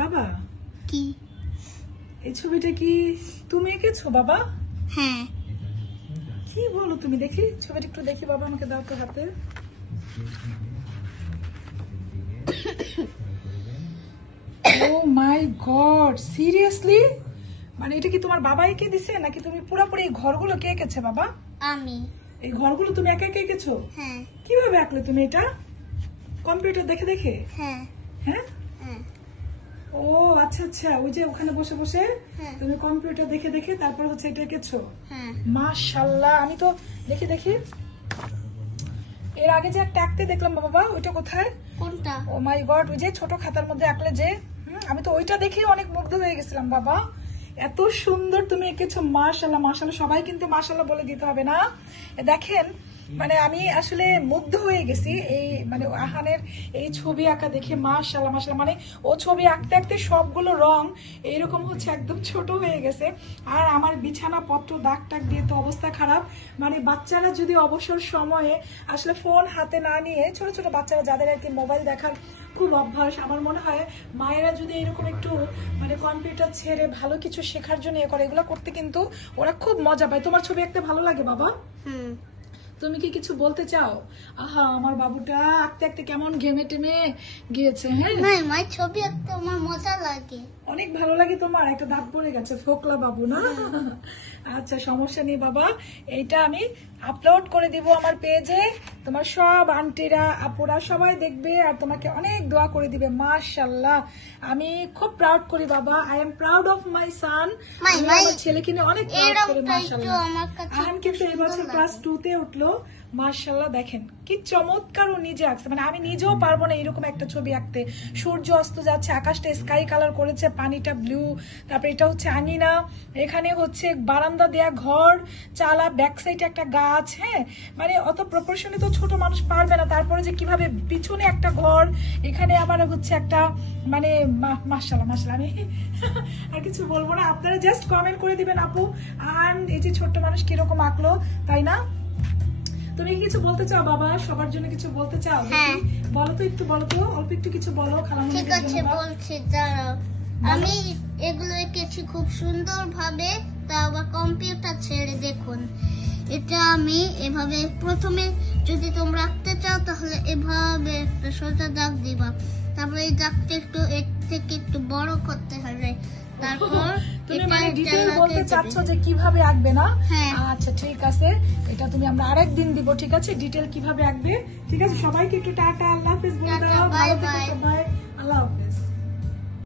বাবা কি এই ছবিটা কি তুমি এঁকেছো বাবা? হ্যাঁ। কি বলো তুমি? দেখি ছবিটা একটু দেখি বাবা, আমাকে দাও তো হাতে। ও মাই গড, সিরিয়াসলি? মানে এটা কি তোমার বাবা এঁকে দিছে নাকি তুমি পুরোপুরি এই ঘরগুলো কে এঁকেছে বাবা? আমি। এই ঘরগুলো তুমি একা একা এঁকেছো? হ্যাঁ। কিভাবে আঁকলে তুমি এটা? কম্পিউটার দেখে দেখে? হ্যাঁ। হ্যাঁ। হ্যাঁ। ও আচ্ছা আচ্ছা, ওই যে ওখানে বসে বসে হ্যাঁ। তুমি কম্পিউটার দেখে দেখে তারপর হচ্ছে এটা এঁকেছো? হ্যাঁ। মাশাআল্লাহ, আমি তো দেখি দেখি এর আগে যে একটা আঁকতে দেখলাম বাবা, ওইটা কোথায়? কোনটা? ও মাই গড, ওই যে ছোট খাতার মধ্যে আঁকলে যে, আমি তো ওইটা দেখেই অনেক মুগ্ধ হয়ে গেছিলাম বাবা। এত সুন্দর তুমি এঁকেছো, মাশাআল্লাহ মাশাআল্লাহ। সবাই কিন্তু মাশাআল্লাহ বলে দিতে হবে না। দেখেন মানে আমি আসলে মুগ্ধ হয়ে গেছি এই মানে আহানের এই ছবি আঁকা দেখে, মাশাআল্লাহ মাশাআল্লাহ। মানে ও ছবি আঁকতে আঁকতে সবগুলো রং এইরকম হচ্ছে একদম ছোট হয়ে গেছে। আর আমার বিছানা পত্র দাগ টাগ দিয়ে তো অবস্থা খারাপ। মানে বাচ্চারা যদি অবসর সময়ে আসলে ফোন হাতে না নিয়ে, ছোট ছোট বাচ্চারা যাদের আর কি মোবাইল দেখার খুব অভ্যাস, আমার মনে হয় মায়েরা যদি এরকম একটু মানে কম্পিউটার ছেড়ে ভালো কিছু শেখার জন্য এ করে, এগুলো করতে কিন্তু ওরা খুব মজা পায়। তোমার ছবি আঁকতে ভালো লাগে বাবা? হুম। তুমি কি কিছু বলতে চাও? আহা, আমার বাবুটা আঁকতে আঁকতে কেমন ঘেমে টেমে গিয়েছে। হ্যাঁ, না ছবি আঁকতে আমার মজা লাগে। অনেক ভালো লাগে তোমার? একটা দাগ পড়ে গেছে, ফোকলা বাবু না? আচ্ছা সমস্যা নেই বাবা, এইটা আমি আপলোড করে দিব আমার পেজে। তোমার সব আন্টিরা আপুরা সবাই দেখবে আর তোমাকে অনেক দোয়া করে দিবে। মাশাআল্লাহ, আমি খুব প্রাউড করি বাবা। I am proud of my son. আমার ছেলেকে নিয়ে অনেক প্রাউড করি। মাশাআল্লাহ, আহান কিন্তু এই বছর ক্লাস 2 তে উঠলো। মাশাআল্লাহ, দেখেন কি চমৎকার ও নিজে আঁকছে। মানে আমি নিজেও পারবো না এরকম একটা ছবি আঁকতে। সূর্য অস্ত যাচ্ছে, আকাশটা স্কাই কালার করেছে, পানিটা ব্লু, তারপরে এটা হচ্ছে আঙিনা, এখানে হচ্ছে বারান্দা দেয়া ঘর, চালা, ব্যাক সাইডে একটা গাছ। হ্যাঁ, মানে অত প্রপোর্শনে তো ছোট মানুষ পারবে না। তারপরে যে কিভাবে পিছনে একটা ঘর, এখানে আবার হচ্ছে একটা মানে মাশাআল্লাহ মাশাআল্লাহ। আমি আর কিছু বলবো না, আপনারা জাস্ট কমেন্ট করে দিবেন আপু আর এই যে ছোট্ট মানুষ কিরকম আঁকলো, তাই না? তুমি কি কিছু বলতে চাও বাবা? সবার জন্য কিছু বলতে চাও? হ্যাঁ। বলো তো, একটু বলো তো, অল্প একটু কিছু বলো। ঠিক আছে বলছি, দাঁড়াও। আমি এগুলো এঁকেছি খুব সুন্দর ভাবে। তা আবার কম্পিউটার ছেড়ে দেখুন। এটা আমি এভাবে প্রথমে, যদি তোমরা আঁকতে চাও তাহলে এভাবে একটা সোজা দাগ দিবা। তারপরে এই দাগটা একটু এর থেকে একটু বড় করতে হবে। তারপর তুমি মানে ডিটেইল বলতে চাচ্ছ যে কিভাবে আঁকবে না? আচ্ছা ঠিক আছে, এটা তুমি আমরা আরেকদিন দিব। ঠিক আছে, ডিটেইল কিভাবে আঁকবে। ঠিক আছে, সবাইকে একটু টাটা, আল্লাহ হাফেজ বলে দাও। Bye bye. আল্লাহ হাফেজ।